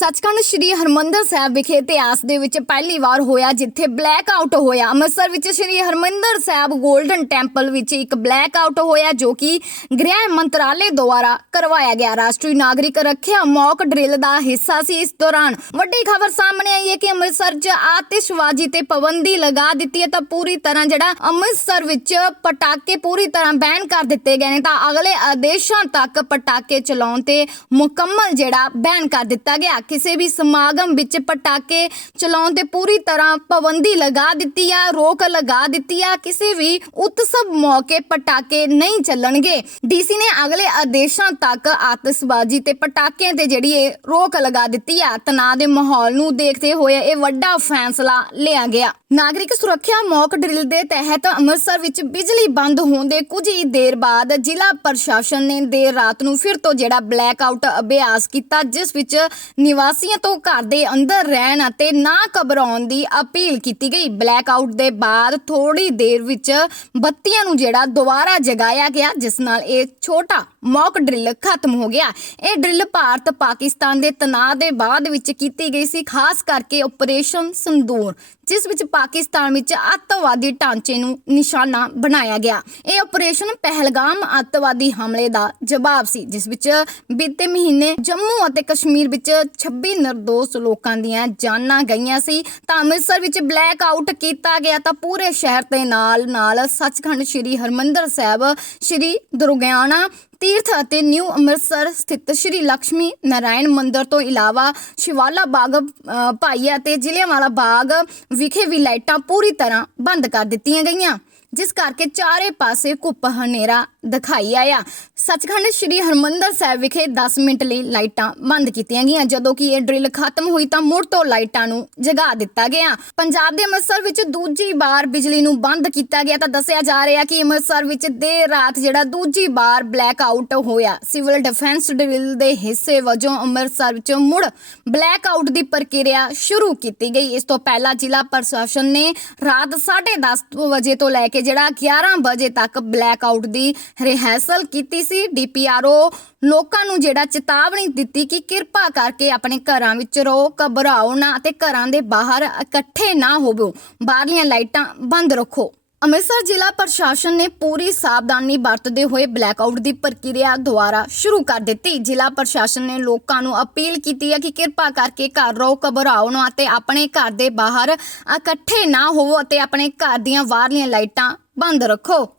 ਸੱਚਖੰਡ ਸ੍ਰੀ ਹਰਮੰਦਰ ਸਾਹਿਬ ਵਿਖੇ ਇਤਿਹਾਸ ਦੇ ਵਿੱਚ ਪਹਿਲੀ ਵਾਰ ਹੋਇਆ, ਜਿੱਥੇ ਬਲੈਕ ਆਊਟ ਹੋਇਆ। ਅੰਮ੍ਰਿਤਸਰ ਵਿੱਚ ਸ੍ਰੀ ਹਰਮੰਦਰ ਸਾਹਿਬ 골ਡਨ ਟੈਂਪਲ ਵਿੱਚ ਇੱਕ ਬਲੈਕ ਆਊਟ ਹੋਇਆ, ਜੋ ਕਿ ਗ੍ਰਹਿ ਮੰਤਰਾਲੇ ਦੁਆਰਾ ਕਰਵਾਇਆ ਗਿਆ। ਰਾਸ਼ਟਰੀ ਨਾਗਰਿਕ ਰੱਖਿਆ ਮੌਕ ਡਰਿਲ ਦਾ ਹਿੱਸਾ ਸੀ। ਇਸ ਦੌਰਾਨ ਵੱਡੀ ਖਬਰ ਸਾਹਮਣੇ ਆਈ ਹੈ ਕਿ ਅੰਮ੍ਰਿਤਸਰ 'ਚ ਆਤਿਸ਼ਬਾਜ਼ੀ ਤੇ ਪਾਬੰਦੀ ਲਗਾ ਦਿੱਤੀ ਹੈ, ਤਾਂ ਪੂਰੀ ਤਰ੍ਹਾਂ ਜਿਹੜਾ ਅੰਮ੍ਰਿਤਸਰ ਵਿੱਚ ਪਟਾਕੇ ਪੂਰੀ ਤਰ੍ਹਾਂ ਬੈਨ ਕਰ ਦਿੱਤੇ ਗਏ ਨੇ, ਤਾਂ ਅਗਲੇ ਆਦੇਸ਼ਾਂ ਤੱਕ ਪਟਾਕੇ ਚਲਾਉਣ ਤੇ ਮੁਕੰਮਲ ਜਿਹੜਾ ਬੈਨ ਕਰ ਦਿੱਤਾ ਗਿਆ। ਕਿਸੇ ਵੀ ਸਮਾਗਮ ਵਿੱਚ ਪਟਾਕੇ ਚਲਾਉਣ ਤੇ ਪੂਰੀ ਤਰ੍ਹਾਂ ਪਾਬੰਦੀ ਲਗਾ ਦਿੱਤੀ ਆ, ਰੋਕ ਲਗਾ ਦਿੱਤੀ ਆ, ਕਿਸੇ ਵੀ ਉਤਸਵ ਮੌਕੇ ਪਟਾਕੇ ਨਹੀਂ ਚੱਲਣਗੇ। ਡੀਸੀ ਨੇ ਅਗਲੇ ਆਦੇਸ਼ਾਂ ਤੱਕ ਆਤਿਸ਼ਬਾਜ਼ੀ ਤੇ ਪਟਾਕਿਆਂ ਤੇ ਜਿਹੜੀ ਇਹ ਰੋਕ ਲਗਾ ਦਿੱਤੀ ਆ, ਤਣਾਅ ਦੇ ਮਾਹੌਲ ਨੂੰ ਦੇਖਦੇ ਹੋਏ ਇਹ ਵੱਡਾ ਫੈਸਲਾ ਲਿਆ ਗਿਆ। ਨਾਗਰਿਕ ਸੁਰੱਖਿਆ ਮੌਕ ਡਰਿਲ ਦੇ ਤਹਿਤ ਅੰਮ੍ਰਿਤਸਰ ਵਿੱਚ ਬਿਜਲੀ ਬੰਦ ਹੋਣ ਦੇ ਕੁਝ ਹੀ ਦੇਰ ਬਾਅਦ ਜ਼ਿਲ੍ਹਾ ਪ੍ਰਸ਼ਾਸਨ ਨੇ ਦੇਰ ਰਾਤ ਨੂੰ ਫਿਰ ਤੋਂ ਜਿਹੜਾ ਬਲੈਕ ਆਊਟ ਅਭਿਆਸ ਕੀਤਾ, ਜਿਸ ਵਿੱਚ ਨਿਵਾਸੀਆਂ ਤੋਂ ਘਰ ਦੇ ਅੰਦਰ ਰਹਿਣ ਅਤੇ ਨਾ ਘਬਰਾਉਣ ਦੀ ਅਪੀਲ ਕੀਤੀ ਗਈ। ਬਲੈਕ ਆਊਟ ਦੇ ਬਾਅਦ ਥੋੜੀ ਦੇਰ ਵਿੱਚ ਬੱਤੀਆਂ ਨੂੰ ਜਿਹੜਾ ਦੁਬਾਰਾ ਜਗਾਇਆ ਗਿਆ, ਜਿਸ ਨਾਲ ਇਹ ਛੋਟਾ ਮੌਕ ਡਰਿਲ ਖਤਮ ਹੋ ਗਿਆ। ਇਹ ਡਰਿਲ ਭਾਰਤ ਪਾਕਿਸਤਾਨ ਦੇ ਤਣਾਅ ਦੇ ਬਾਅਦ ਵਿੱਚ ਕੀਤੀ ਗਈ ਸੀ, ਖਾਸ ਕਰਕੇ ਆਪਰੇਸ਼ਨ ਸੰਦੂਰ, ਜਿਸ ਵਿੱਚ ਪਾਕਿਸਤਾਨ ਵਿੱਚ ਅੱਤਵਾਦੀ ਢਾਂਚੇ ਨੂੰ ਨਿਸ਼ਾਨਾ ਬਣਾਇਆ ਗਿਆ। ਇਹ ਆਪਰੇਸ਼ਨ ਪਹਿਲਗਾਮ ਅੱਤਵਾਦੀ ਹਮਲੇ ਦਾ ਜਵਾਬ ਸੀ, ਜਿਸ ਵਿੱਚ ਬੀਤੇ ਮਹੀਨੇ ਜੰਮੂ ਅਤੇ ਕਸ਼ਮੀਰ ਵਿੱਚ 26 ਨਿਰਦੋਸ਼ ਲੋਕਾਂ ਦੀਆਂ ਜਾਨਾਂ ਗਈਆਂ ਸੀ। ਤਾਂ ਅੰਮ੍ਰਿਤਸਰ ਵਿੱਚ ਬਲੈਕ ਆਊਟ ਕੀਤਾ ਗਿਆ ਤਾਂ ਪੂਰੇ ਸ਼ਹਿਰ ਦੇ ਨਾਲ ਨਾਲ ਸੱਚਖੰਡ ਸ੍ਰੀ ਹਰਮੰਦਰ ਸਾਹਿਬ ਸ੍ਰੀ ਦੁਰਗਿਆਨਾ ਤੀਰਥ ਅਤੇ ਨਿਊ ਅੰਮ੍ਰਿਤਸਰ ਸਥਿਤ ਸ਼੍ਰੀ ਲక్ష్ਮੀ ਨਾਰਾਇਣ ਮੰਦਿਰ ਤੋਂ ਇਲਾਵਾ ਸ਼ਿਵਾਲਾ ਬਾਗ ਅ, ਭਾਈਆ ਤੇ ਜ਼ਿਲ੍ਹਿਆਂਵਾਲਾ ਬਾਗ ਵਿਖੇ ਵੀ ਲਾਈਟਾਂ ਪੂਰੀ ਤਰ੍ਹਾਂ ਬੰਦ ਕਰ ਦਿੱਤੀਆਂ ਗਈਆਂ। ਜਿਸ ਕਰਕੇ ਚਾਰੇ ਪਾਸੇ ਘੁੱਪ ਹਨੇਰਾ ਦਿਖਾਈ ਆਇਆ। ਸੱਚਖੰਡ ਸ੍ਰੀ ਹਰਮੰਦਰ ਸਾਹਿਬ ਵਿਖੇ 10 ਮਿੰਟ ਲਈ ਲਾਈਟਾਂ ਬੰਦ ਕੀਤੀਆਂ ਗਈਆਂ। ਜਦੋਂ ਕਿ ਇਹ ਡਰਿਲ ਖਤਮ ਹੋਈ ਤਾਂ ਮੁੜ ਤੋਂ ਲਾਈਟਾਂ ਨੂੰ ਜਗਾ ਦਿੱਤਾ ਗਿਆ। ਪੰਜਾਬ ਦੇ ਅੰਮ੍ਰਿਤਸਰ ਵਿੱਚ ਦੂਜੀ ਵਾਰ ਬਿਜਲੀ ਨੂੰ ਬੰਦ ਕੀਤਾ ਗਿਆ ਤਾਂ ਦੱਸਿਆ ਜਾ ਰਿਹਾ ਕਿ ਅੰਮ੍ਰਿਤਸਰ ਵਿੱਚ ਦੇਰ ਰਾਤ ਜਿਹੜਾ ਦੂਜੀ ਵਾਰ ਬਲੈਕ ਆਊਟ ਹੋਇਆ। ਸਿਵਲ ਡਿਫੈਂਸ ਡਰਿਲ ਦੇ ਹਿੱਸੇ ਵਜੋਂ ਅੰਮ੍ਰਿਤਸਰ ਵਿੱਚ ਮੁੜ ਬਲੈਕ ਆਊਟ ਦੀ ਪ੍ਰਕਿਰਿਆ ਸ਼ੁਰੂ ਕੀਤੀ ਗਈ। ਇਸ ਤੋਂ ਪਹਿਲਾਂ ਜ਼ਿਲ੍ਹਾ ਪ੍ਰਸ਼ਾਸਨ ਨੇ ਰਾਤ 10:30 ਵਜੇ ਤੋਂ ਲੈ ਕੇ ਕੇ ਜਿਹੜਾ 11 ਵਜੇ ਤੱਕ ਬਲੈਕ ਆਊਟ ਦੀ ਰਿਹਰਸਲ ਕੀਤੀ ਸੀ। ਡੀਪੀਆਰਓ ਲੋਕਾਂ ਨੂੰ ਜਿਹੜਾ ਚੇਤਾਵਨੀ ਦਿੱਤੀ ਕਿ ਕਿਰਪਾ ਕਰਕੇ ਆਪਣੇ ਘਰਾਂ ਵਿੱਚ ਰਹੋ, ਘਬਰਾਓ ਨਾ ਅਤੇ ਘਰਾਂ ਦੇ ਬਾਹਰ ਇਕੱਠੇ ਨਾ ਹੋਵੋ। ਬਾਹਰਲੀਆਂ ਲਾਈਟਾਂ ਬੰਦ ਰੱਖੋ। ਅੰਮ੍ਰਿਤਸਰ ਜ਼ਿਲ੍ਹਾ ਪ੍ਰਸ਼ਾਸਨ ਨੇ ਪੂਰੀ ਸਾਵਧਾਨੀ ਵਰਤਦੇ ਹੋਏ ਬਲੈਕਆਊਟ ਦੀ ਪ੍ਰਕਿਰਿਆ ਦੁਆਰਾ ਸ਼ੁਰੂ ਕਰ ਦਿੱਤੀ। ਜ਼ਿਲ੍ਹਾ ਪ੍ਰਸ਼ਾਸਨ ਨੇ ਲੋਕਾਂ ਨੂੰ ਅਪੀਲ ਕੀਤੀ ਹੈ ਕਿ ਕਿਰਪਾ ਕਰਕੇ ਘਰ ਰਹੋ, ਘਬਰਾਓ ਨਾ ਅਤੇ ਆਪਣੇ ਘਰ ਦੇ ਬਾਹਰ ਇਕੱਠੇ ਨਾ ਹੋਵੋ ਅਤੇ ਆਪਣੇ ਘਰ ਦੀਆਂ ਬਾਹਰਲੀਆਂ ਲਾਈਟਾਂ ਬੰਦ ਰੱਖੋ।